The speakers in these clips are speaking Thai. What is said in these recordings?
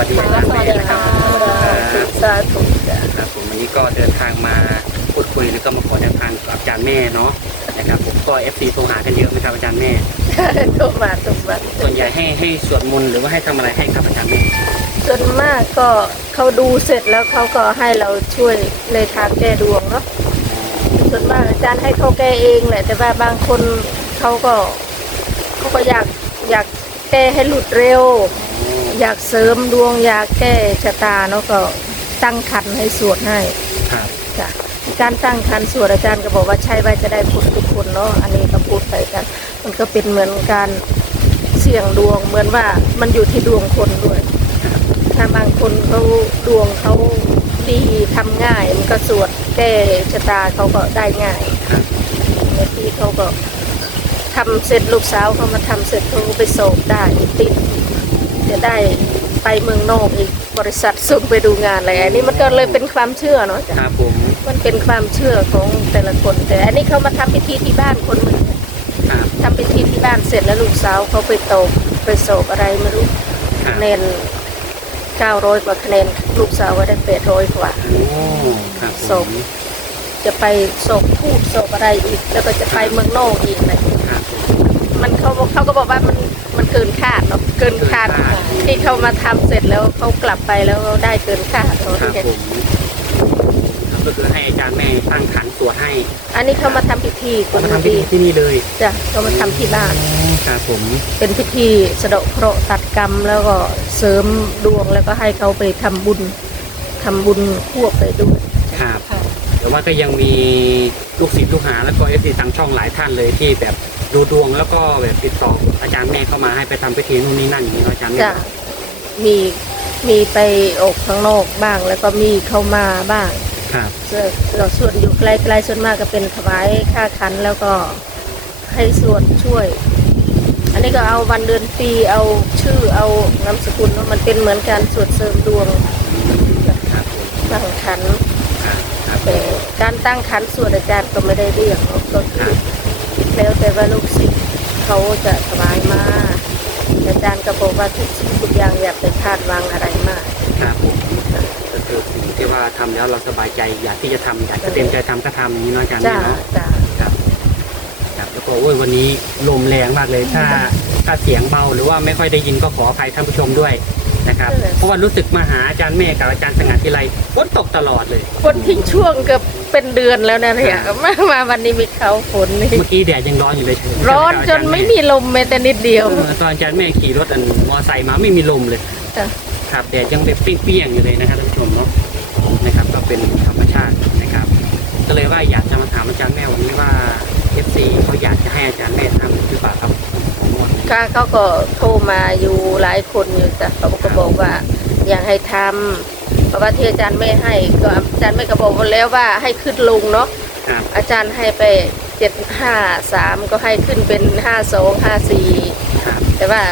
สวัสดีอาจารย์เมย์นะครับสาธุจ้ะครับผมวันนี้ก็เดินทางมาพูดคุยแล้วก็มาขอแนวทางกับอาจารย์แม่เนาะนะครับผมก็เอฟซีโทรหากันเยอะไหมครับอาจารย์แม่ทุกวันทุกวันส่วนใหญ่ให้ให้สวดมนต์หรือว่าให้ทำอะไรให้ครับอาจารย์แม่ส่วนมากก็เขาดูเสร็จแล้วเขาก็ให้เราช่วยในทางแก้ดวงเนาะส่วนมากอาจารย์ให้เขาแก้เองแหละแต่ว่าบางคนเขาก็เขาก็อยากอยากแก้ให้หลุดเร็ว อยากเสริมดวงอยากแก้ชะตาเนาะก็ตั้งคันให้สวดให้ครับ จ้ะการตั้งคันสวดอาจารย์ก็บอกว่าใช่ว่าจะได้ผลทุกคนเนาะอันนี้ก็พูดไปกัน มันก็เป็นเหมือนการเสี่ยงดวงเหมือนว่ามันอยู่ที่ดวงคนด้วยถ้าบางคนเขาดวงเขาดีทำง่าย มันก็สวดแก้ชะตาเขาก็ได้ง่ายครับบางทีเขาก็ทำเสร็จลูกสาวเขามาทำเสร็จเขาก็ไปสอบได้ติดจะ ได้ไปเมืองนอกอีกบริษัทส่งไปดูงานอะไรอันนี้มันก็เลยเป็นความเชื่อเนาะจ้ะครับผมมันเป็นความเชื่อของแต่ละคน แต่อันนี้เขามาทำพิธีที่บ้านคนหนึ่งครับทำพิธีที่บ้านเสร็จแล้วลูกสาวเขาไปตกไปสอบอะไรไม่รู้ครับคะแนน900กว่าคะแนนลูกสาวก็ได้800กว่า โอ้ครับผส่งมจะไปสอบทูตสอบอะไรอีก แล้วก็จะไปเมืองนอกอีกนะครับผมมันเขาเขาก็บอกว่ามันมันเกินคาดเนาะเกินคาด เกินคาด ที่เขามาทำเสร็จแล้วเขากลับไปแล้วเขาได้เกินคาดเนาะครับผมครับก็คือให้อาจารย์แม่ตั้งขันสวดให้ อันนี้เขามาทำพิธีคก็นมาทำพิดีธีที่นี่เลยจ้ะเขามาทำที่บ้านครับผม เป็นพิธีสะเดาะเคราะห์ตัดกรรมแล้วก็เสริมดวงแล้วก็ให้เขาไปทำบุญทำบุญควบไปด้วยครับค่ะแต่ว่าก็ยังมีลูกศิษย์ลูกหาแล้วก็เอฟซีทางช่องหลายท่านเลยที่แบบดูดวงแล้วก็แบบติดต่ออาจารย์แม่เข้ามาให้ไปทำพิธีนู่นนี่นั่นอย่างนี้เนาะอาจารย์แม่จะ มีมีไปออกข้างนอกบ้าง แล้วก็มีเข้ามาบ้างครับเจอเราส่วนอยู่ไกลๆส่วนมากก็เป็นถวายค่าขันแล้วก็ให้ส่วนช่วย อันนี้ก็เอาวันเดือนปีเอาชื่อเอานามสกุลเนอะมันเป็นเหมือนการสวดเสริมดวงครับผมตั้งขันครับครับแต่การตั้งขันสวดอาจารย์ก็ไม่ได้เรียกหรอกก็คือแล้วแต่ว่าลูกศิษย์เขาจะถวายมาอาจารย์ก็บอกว่าทุกสิ่ง ทุกอย่างอย่าไปคาดหวังอะไรมาก ครับผมก็คือสิ่งที่ว่าทำแล้วเราสบายใจอยากที่จะทำอยากจะเต็มใจทำก็ทำอย่างนี้เนาะอาจารย์จ้าแม่เนาะจ้า ครับครับแล้วก็โอ้ยวันนี้ลมแรงมากเลยถ้าถ้าเสียงเบาหรือว่าไม่ค่อยได้ยินก็ขออภัยท่านผู้ชมด้วย นะครับ เพราะว่ารู้สึกมาหาอาจารย์แม่กับอาจารย์สงัดทีไรฝนตกตลอดเลยฝนทิ้งช่วงเกือบเป็นเดือนแล้วนะเนี่ยมามาวันนี้มีเขาฝนนี่เมื่อกี้แดดยังร้อนอยู่เลยใช่ไหมร้อนจนไม่มีลมแม้แต่นิดเดียวเออตอนอาจารย์แม่ขี่รถอันมอไซค์มาไม่มีลมเลยจ้ะครับแดดยังแบบเปรี้ยงๆอยู่เลยนะครับท่านผู้ชมเนาะนะครับ ก็เป็นธรรมชาตินะครับ ก็เลยว่าอยากจะมาถามอาจารย์แม่วันนี้ว่า FC เขาอยากจะให้อาจารย์แม่ทำหรือเปล่าครับ ก็เขาก็โทรมาอยู่หลายคนอยู่แต่เขาก็บอกว่าอยากให้ทำเพราะว่าที่อาจารย์ไม่ให้ก็อาจารย์ไม่ก็บอกหมดแล้วว่าให้ขึ้นลงเนาะครับอาจารย์ให้ไปเจ็ดห้าสามก็ให้ขึ้นเป็นห้าสองห้าสี่ครับแต่ว่า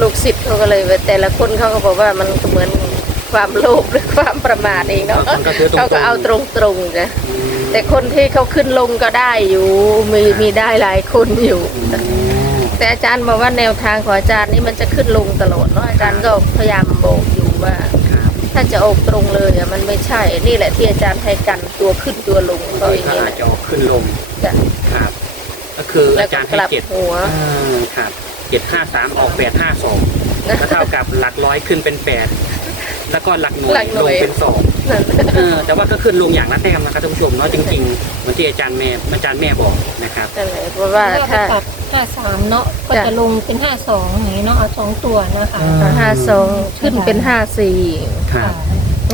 ลูกศิษย์เขาก็เลยแต่ละคนเขาก็บอกว่ามันก็เหมือนความโลภหรือความประมาทเองเนาะบางคนก็ซื้อตรงๆ เขาก็เอาตรงๆจ้ะอืมแต่คนที่เขาขึ้นลงก็ได้อยู่มีมีได้หลายคนอยู่ อืม แต่อาจารย์บอกว่าแนวทางของอาจารย์นี่มันจะขึ้นลงตลอดเนาะอาจารย์ก็พยายามบอกอยู่ว่าครับถ้าจะออกตรงเลยอะมันไม่ใช่ นี่แหละที่อาจารย์ให้กันตัวขึ้นตัวลงก็อย่างก็นี้อาแหจละจะออกขึ้นลงจ้ะครับ ก็คือแล้วอาก็จารย์กให้ลับเจ็ดหัวอ่าครับเจ็ดห้าสามออกแปดห้าสองก็เท่ากับหลักร้อยขึ้นเป็นแปด แล้วก็หลักหน่วหลัยกหน่ลวย งเป็นสองนั่นเออแต่ว่าก็ขึ้นลงอย่างละแต้มนะครับท่านผู้ชมเนาะจริงๆเหมือนที่อาจารย์แม่อาจารย์แม่บอกนะครับ นั่นแหละเพราะว่าถ้าถ้าตัดห้าสามเนาะก็จ้ะ จะลงเป็นห้าสองอย่างนี้เนาะเอาสองตัวนะคะอืมห้าสองขึ้นเป็นห้าสี่ครับ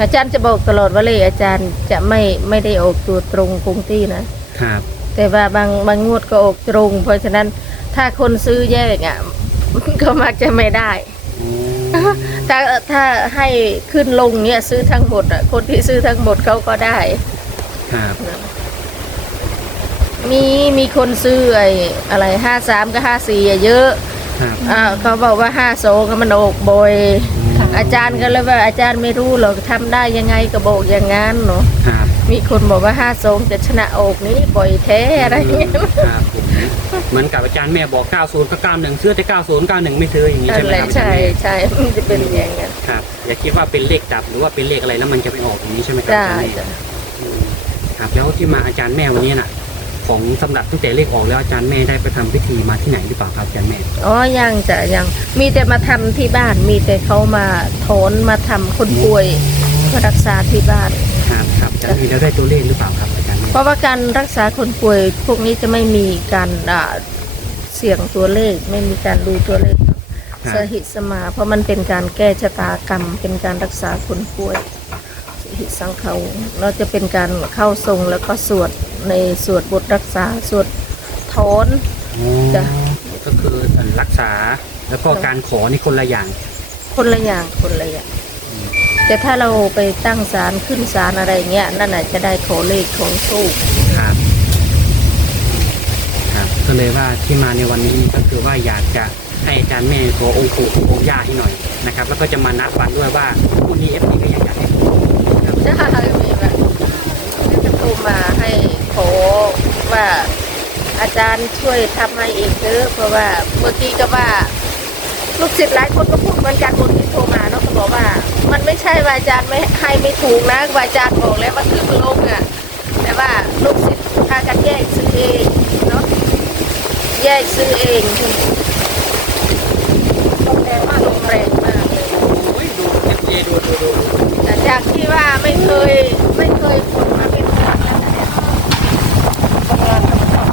อาจารย์จะบอกตลอดว่าเลยอาจารย์จะไม่ไม่ได้ออกตัวตรงคงที่นะ ครับแต่ว่าบางบางงวดก็ออกตรง เพราะฉะนั้นถ้าคนซื้อแยกอะ ก็มักจะไม่ได้ อืม ถ้าถ้าให้ขึ้นลงเนี่ยซื้อทั้งหมดอะคนที่ซื้อทั้งหมดเขาก็ได้ ครับ มีมีคนซื้อไอ้อะไรห้าสามกับห้าสี่เยอะครับอ่าเขาบอกว่าห้าสองมันออกบ่อยค่ะอาจารย์ก็เลยว่าอาจารย์ไม่รู้หรอกทำได้ยังไงก็บอกอย่างงั้นเนาะครับมีคนบอกว่าห้าสองจะชนะออกนี้บ่อยแท้อะไรเงี้ยครับผม เหมือนกับอาจารย์แม่บอก 90กับ91 ซื้อแต่ 90 91 ไม่ซื้ออย่างนี้นั่ใช่นไหมแหละครับอาจารใช่ย์แม่ใช่มันจะเป็นอย่างนั้นคครับอย่าคิดว่าเป็นเลขดับหรือว่าเป็นเลขอะไรแล้วมันจะไปออกอย่างนี้ใช่ไหมครับจ้าอาจารย์แม่จ้ะอืมครับแล้วที่มาอาจารย์แม่วันนี้น่ะ ของสำหรับตั้งแต่เลขออกแล้วอาจารย์แม่ได้ไปทำพิธีมาที่ไหนหรือเปล่าครับอาจารย์แม่อ๋อยังจะยังมีแต่มาทำที่บ้านมีแต่เขามาถอนมาทำคนป่วยมารักษาที่บ้าน ครับครับอาจารย์แม่แล้วได้ตัวเลขหรือเปล่าครับอาจารย์แม่ เพราะว่าการรักษาคนป่วยพวกนี้จะไม่มีการอ่าเสี่ยงตัวเลข ไม่มีการดูตัวเลขคสรับหิสมา เพราะมันเป็นการแก้ชะตากรรม เป็นการรักษาคนป่วยสหิสังเขาเราจะเป็นการเข้าทรงแล้วก็สวดในสวดบทรักษาสวดถอนอ๋อจ้ะก็คือรักษาแล้วก็การขอนี่คนละอย่าง คนละอย่างคนละอย่าง แต่ถ้าเราไปตั้งศาลขึ้นศาลอะไรเงี้ยนั่นอาจจะได้ขอเลขของโชคครับครับ ก็เลยว่าที่มาในวันนี้ก็คือว่าอยากจะให้อาจารย์แม่ขอองค์ปู่องค์ย่าให้หน่อยนะครับ แล้วก็จะมานัดวันด้วยว่าพรุ่งนี้เอฟซีก็ยังอยากให้ครับจะมีแบบจะโทรมาให้ขอว่าอาจารย์ช่วยทำให้อีกเถอะเพราะว่าเมื่อกี้ก็ว่า ลูกศิษย์หลายคนก็พูดเหมือนกันคนที่โทรมาเนาะเขาบอกว่า มันไม่ใช่ว่าอาจารย์ไม่ให้ไม่ถูกนะว่าอาจารย์บอกแล้วว่าขึ้นลงอะแต่ว่าลูกศิษย์พากันแยกซื้อเองเนาะแยกซื้อเองลมแรงมากลมแรงมากเลยโอ้ยดูเอฟซีดูดูดูแต่จากที่ว่าไม่เคยไม่เคยฝนมาเป็นเดือนแล้วนะเนี่ยทำงานทำงาน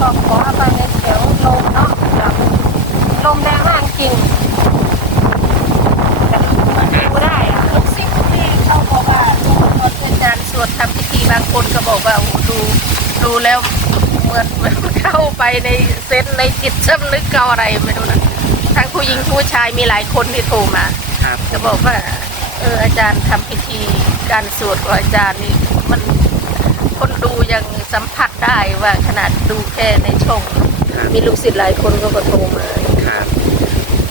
ก็ขอไปในแถวลมเนาะลมแรงมากจริงแต่ดูได้อะลูกศิษย์ที่เขาบอกว่าทุกคนเป็นการสวดทำพิธีบางคนก็บอกว่าโอ้โหดูดูแล้วเหมือนเหมือนเข้า ไปในเซนส์ในจิตสำนึกเกาอะไรไม่รู้นะทั้งผู้หญิงผู้ชายมีหลายคนที่โทรมาครับจะบอกว่าเอออาจารย์ทำพิธีการสวดของอาจารย์นี่มันคนดูยังสัมผัสได้ว่าขนาดดูแค่ในช่องครับมีลูกศิษย์หลายคนก็ก็โทรมาครับ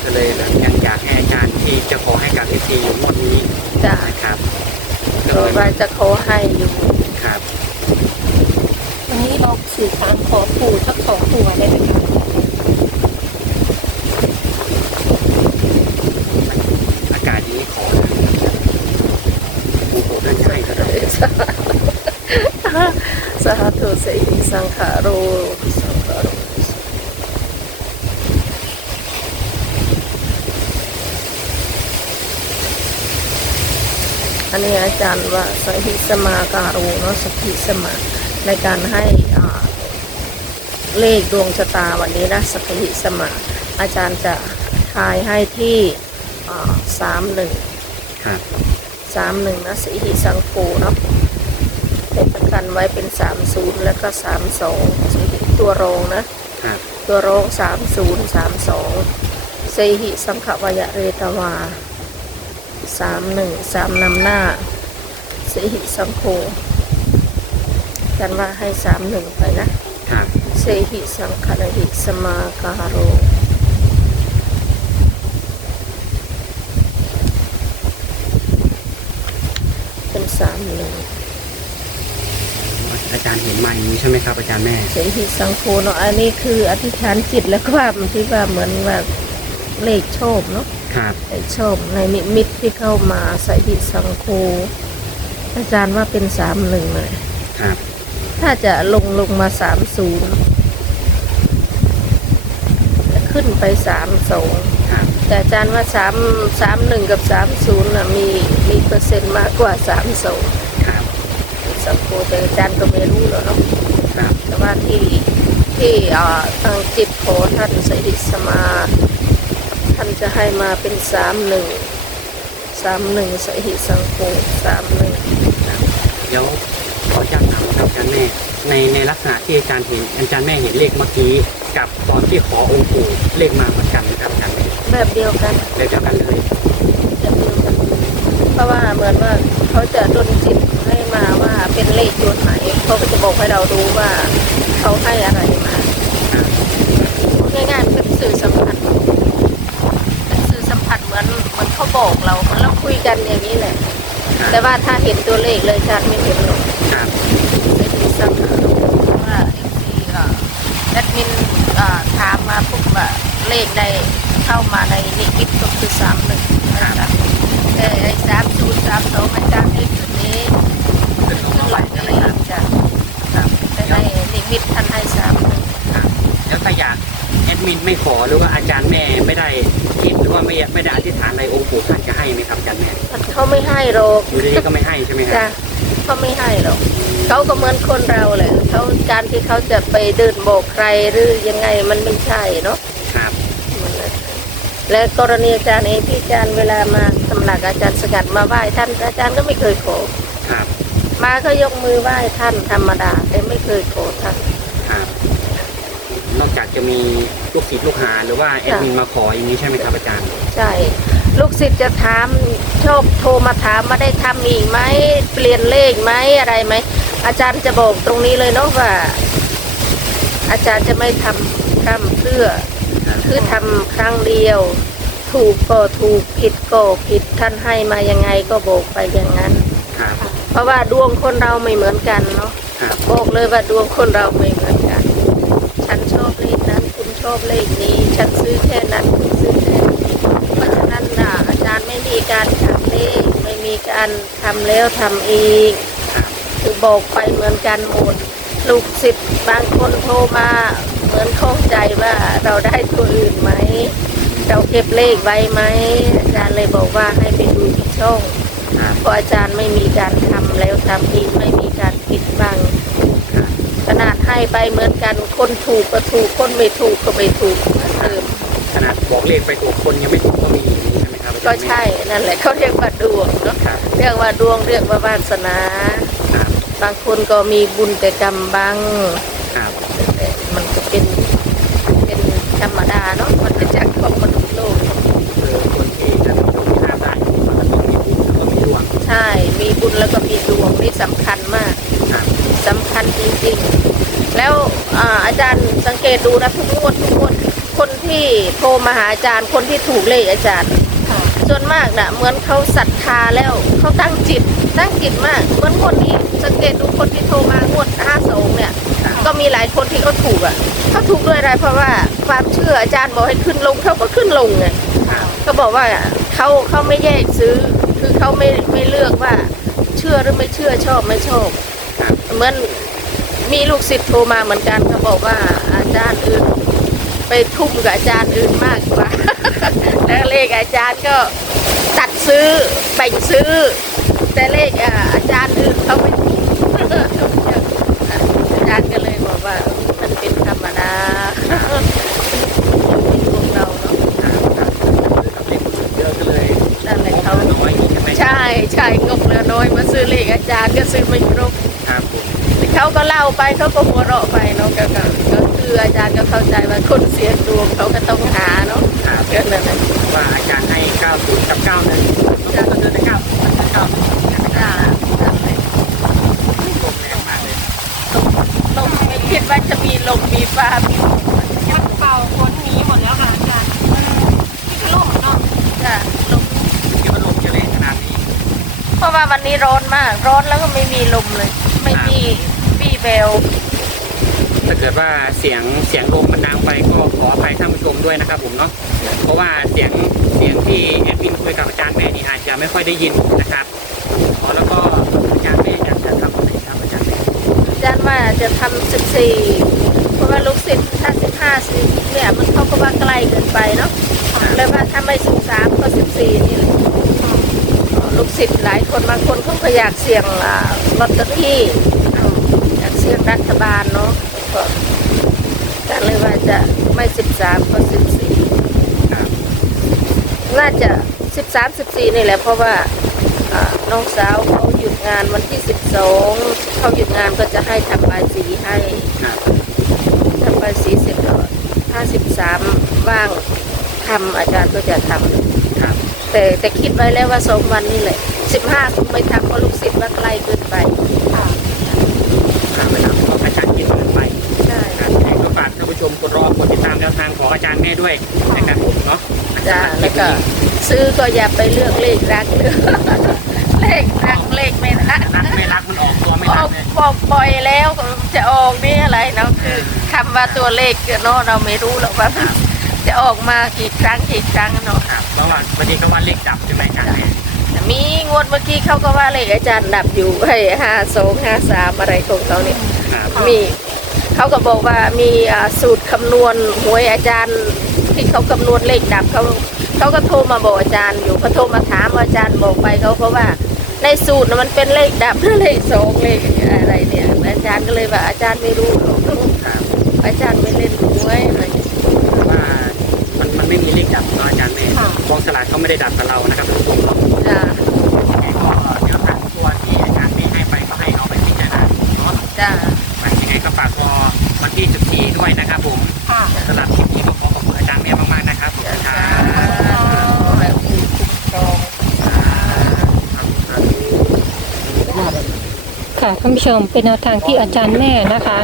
ก็เลยแบบยังอยากให้อาจารย์ที่จะขอให้กับเอฟซีอยู่งวดนี้จ้ะนะครับก็ก็เลยว่าจะขอให้อยู่ครับวั นนี้เราสื่อสารขอปู่สักสองตัวได้ไหมคะอากาศนี้ขอนะโอ้โหท่านจะให้ก็ได้สาธุเสหิสังขาโรสังขาโรอันนี้อาจารย์ว่าสหิสมาการโรเนาะสหิสมา ในการให้อ่าเลขดวงชะตาวันนี้นะสหิสมาอาจารย์จะทายให้ที่สามหนึ่งครับสามหนึ่งนะสหิสังโฆเนาะเป็นประกันไว้เป็นสามศูนย์แล้วก็สามสองตัวรองนะครับตัวรองสามศูนย์สามสองเซหิสังขวายะเรตวาสามหนึ่งสามนำหน้าเซหิสังโฆกันว่าให้สามหนึ่งไปนะครับเซหิสังขารหิสมาการโรเป็นสามหนึ่งอาจารย์เห็นมาอย่างนี้ใช่ไหมครับอาจารย์แม่เสหิสังโฆเนาะอันนี้คืออธิษฐานจิตแล้วก็ว่ามันที่ว่าเหมือนว่าเลขโชคเนาะครับเลขโชคในนิมิตที่เข้ามาใส่หิสังโฆอาจารย์ว่าเป็นสามหนึ่งเลยครับ ถ้าจะลงลงมาสามศูนย์จะขึ้นไปสามสองครับแต่อาจารย์ว่าสามสามหนึ่งกับสามศูนย์ะมีมีเปอร์เซ็นต์มากกว่าสามสองครับสังโฆแต่อาจารย์ก็ไม่รู้แล้วเนาะครับแต่ว่าที่ที่อ่าทางจิตโขท่านสหิสมา ท่านจะให้มาเป็นสามหนึ่งสามหนึ่งสหิสังโฆสามหนึ่งเดี๋ยว ขออนุญาตถามครับอาจารย์แม่ในในลักษณะที่อาจารย์เห็นอาจารย์แม่เห็นเลขเมื่อกี้ กับตอนที่ขอองค์ปู่เลขมาเหมือนกันนะครับอาจารย์แม่แบบเดียวกันเลขเดียวกันเลยแบบเดียวกัน เพราะว่าเหมือนว่าเขาจะดนจิตให้มาว่าเป็นเลขตัวไหนเขาก็จะบอกให้เรารู้ว่าเขาให้อะไรมาครับง่ายๆมันเป็นสื่อสัมพันธ์เป็นสื่อสัมพันธ์เหมือนเหมือนเขาบอกเราเหมือนเราคุยกันอย่างนี้แหละครับแต่ว่าถ้าเห็นตัวเลขเลยอาจารย์ไม่เห็นหรอก ครับไม่มีสักว่าเอฟซีแอดมินอ่าถามมาปุ๊บว่าเลขในทเข้ามาในนิมิตก็คือสามหนึ่งนะคะแต่ไอ้สามศูนย์สามสองอาจารย์ให้จุดนี้ขึ้นลงขึ้นมาหไหวลังกันเลเลยยครับจ้ะครับแต่ในนิมิตท่านให้สามหนึ่งครับแล้วถ้าอยากแอดมินไม่ขอหรือว่าอาจารย์แม่ไม่ได้คิดหรือว่าไม่ไม่ได้อธิษฐานอะไรองค์ปู่ท่านจะให้ไหมครับอาจารย์แม่เขาไม่ให้หรอกอยู่ดีๆก็ไม่ให้ใช่ไหมครัจ้ะบ เขาไม่ให้หรอกเขาก็เหมือนคนเราแหละเขาการที่เขาจะไปเดินโบกใครหรือยังไงมันไม่ใช่เนาะครับและกรณีอาจารย์เองที่อาจารย์เวลามาสำนักอาจารย์สกัดมาไหว้ท่านอาจารย์ก็ไม่เคยขอครับมาก็ยกมือไหว้ท่านธรรมดาแต่ไม่เคยขอท่านครับนอกจากจะมีลูกศิษย์ลูกหาหรือว่าแอดมินมาขออย่างนี้ใช่ไหมครับอาจารย์ ใช่ ลูกศิษย์จะถามชอบโทรมาถามมาได้ทำอีกไหมเปลี่ยนเลขไหมอะไรไหมอาจารย์จะบอกตรงนี้เลยเนาะว่า อาจารย์จะไม่ทำคำเพื่อครับคือทำครั้งเดียว ถูกก็ถูกผิดก็ผิดท่านให้มายังไงก็บอกไปอย่างนั้นครับเพราะว่าดวงคนเราไม่เหมือนกันเนาะครับบอกเลยว่าดวงคนเราไม่เหมือนกัน ฉันชอบเลขนั้น คุณชอบเลขนี้ ฉันซื้อแค่นั้นคุณซื้อแค่นี้เพราะฉะนั้นน่ะอาจารย์ไม่มีการขับเลขไม่มีการทำแล้วทำอีกคือบอกไปเหมือนกันหมดลูกศิษย์บางคนโทรมาเหมือนข้องใจว่าเราได้ตัวอื่นไหม เราเก็บเลขไว้ไหมอาจารย์เลยบอกว่าให้ไปดูที่ช่องเพราะอาจารย์ไม่มีการทำแล้วทำอีกไม่มีการปิดบังขนาดให้ไปเหมือนกันคนถูกก็ถูกคนไม่ถูกก็ไม่ถูกเหมือนเดิมขนาดบอกเลขไปถูกคนยังไม่ถูกก็มี ก็รย์ใช่นั่นแหละเขาเรียกว่าดวงเนาะครับเรียกว่าดวงเรียกว่าวาสนาครับบางคนก็มีบุญแต่กรรมบังครับแต่มันก็เป็นเป็นธรรมดาเนาะมันจะจากของมนุษย์โลกคือคนที่จะมีโชคมีลาภได้มันก็ต้องมีบุญแล้วก็มีดวงใช่มีบุญแล้วก็มีดวงนี่สำคัญมากครับสำคัญจริงๆ แล้วอ่าอาจารย์สังเกตดูนะทุกงวดทุกงวดคนที่โทรมาหาอาจารย์คนที่ถูกเลขอาจารย์ค่ะ ส่วนมากนะเหมือนเขาศรัทธาแล้วเขาตั้งจิต ตั้งจิตมากเหมือนคนนี้สังเกตดูคนที่โทรมางวดห้าสองเนี่ย ก็มีหลายคนที่เขาถูกอะเขาถูกด้วยอะไรเพราะว่าความเชื่ออาจารย์บอกให้ขึ้นลงเขาก็ขึ้นลงไงครับก็บอกว่าเขาเขาไม่แยกซื้อ คือเขาไม่ไม่เลือกว่าเชื่อหรือไม่เชื่อชอบไม่ชอบครับเหมือนมีลูกศิษย์โทรมาเหมือนกันเขาบอกว่าอาจารย์อื่นไป ทุ่มกับอาจารย์อื่นมากกว่าแล้วเลขอาจารย์ก็ตัดซื้อแบ่งซื้อ แต่เลขอะอาจารย์อื่นเขาไม่ทุ่มอาจารย์ก็เลยบอกว่ามันเป็นธรรมดาเป็นดวงเราเนาะครับครับกับเลขคนอื่นเยอะก็เลยนั่นแหละเขาน้อยใช่ไหมใช่ใช่งบเหลือน้อยมาซื้อเลขอาจารย์ก็ซื้อไม่ครบครับผมเขาก็เล่าไปเขาก็หัวเราะไปเนาะก็ก็ก็ คืออาจารย์ก็เข้าใจว่าคนเสียดวงเขาก็ต้องหาเนาะครับก็นั่นแหละว่าอาจารย์ให้90กับ91แล้วก็เดินใน90กับ90จ้านั่นแหละลมแรงมากเลยลมไม่คิดว่าจะมีลมมีฟ้ามีฝนยักษ์เป่าพ้นหนี้หมดแล้วค่ะอาจารย์ที่คือโลกเนาะจ้ะลมคิดว่าลมจะแรงขนาดนี้ เพราะว่าวันนี้ร้อนมาก ร้อนแล้วก็ไม่มีลมเลย ไม่มีวี่แววถ้า กิดว่าเสียงเสียงลมมันดังไปก็ขออภัยท่านผู้ชมด้วยนะครับ ผมเนาะเพราะว่าเสียงเสียงที่แอดมินคุยกับอาจารย์แม่นี่อาจจะไม่ค่อยได้ยินนะครับอ๋อแล้วก็อาจารย์แม่อยากจะทำอะไรครับอาจารย์แม่อาจารย์ว่าจะทำสิบสี่เพราะว่าลูกศิษย์ถ้าสิบห้าสิเนี่ยมันเขาก็ว่าใกล้เกินไปเนาะเลยว่าถ้าไม่สิบสามก็สิบสี่นี่แหละลูกศิษย์หลายคนบางคนเขาก็อยากเสี่ยงลอตเตอรี่อยากเสี่ยงรัฐบาลเนาะก็ก็เลยว่าจะไม่สิบสามก็สิบสี่ ครับ น่าจะสิบสามสิบสี่นี่แหละเพราะว่าอ่าน้องสาวเขาหยุดงานวันที่สิบสองเขาหยุดงานก็จะให้ทำใบายสีให้ครับทำใบายสีเสร็จแล้วถ้าสิบสามว่างทำอาจารย์ก็จะทำครับแต่แต่คิดไว้แล้วว่าสองวันนี่แหละสิบห้าคงไม่ทำเพราะลูกศิษย์ว่าไกลเกินไปค่ะครับเวลาก็อาจารย์กินกันไปใช่ครับยังไงก็ฝากท่านผู้ชมกดรอกดติดตามแนวทางของอาจารย์แม่ด้วย จ้าแล้วก็ซื้อก็อย่าไปเลือกเลขรักเลือกเลขรักเลขไม่รักรักไม่รักมันออกตัวไม่อรัอกกเลยบอกบ่อยแล้วจะออกนี่อะไรเนาะคือคำว่าตัวเลขเนาะเราไม่รู้หรอกว่ามันจะออกมากี่ครั้งกี่ครั้งเนาะ ครับแล้วว่าวันนี้ก็ว่าเลขดับใช่ไหมอาจารย์แม่มีงวดเมื่อกี้เขาก็ว่าเลขอาจารย์ดับอยู่ให้ห้าสองห้าสามอะไรของเขาเนี่ยครับมีเขาก็บอกว่ามีอ่าสูตรคำนวณหวยอาจารย์ ที่เขาคำนวณเลขดับเขาเขาก็โทรมาบอกอาจารย์อยู่เขาโทรมาถามอาจารย์บอกไปเขาเพราะว่าในสูตรน่ะมันเป็นเลขดับเลขสองเลขอะไรเนี่ยอาจารย์ก็เลยว่าอาจารย์ไม่รู้หรอกครับอาจารย์ไม่เล่นหวยอะไรแต่ว่ามันมันไม่มีเลขดับเนาะอาจารย์แม่ค่ะกองสลากเขาไม่ได้ดับกับเรานะครับทุกคนจ้ายังไงก็เดี๋ยวทางตัวที่อาจารย์แม่ให้ไปก็ให้เอาไปพิจารณาเนาะจ้าไปยังไงก็ฝากรอ วันที่ 14 ด้วยนะครับผมค่ะสำหรับคลิปนี้ก็ขอขอบคุณอาจารย์แม่มากๆนะครับขอบคุณครัจ้าบขอให้คุณคุ้มครองค่ะท่านผู้ชมเป็นแนวทางที่อาจารย์แม่นะคะ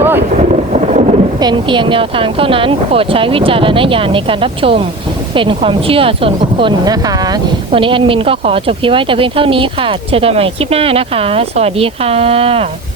โอ้ยเป็นเพียงแนวทางเท่านั้นโปรดใช้วิจารณญาณในการรับชมเป็นความเชื่อส่วนบุคคลนะคะ วันนี้แอดมินก็ขอจบคลิปไว้แต่เพียงเท่านี้ค่ะ เจอกันใหม่คลิปหน้านะคะ สวัสดีค่ะ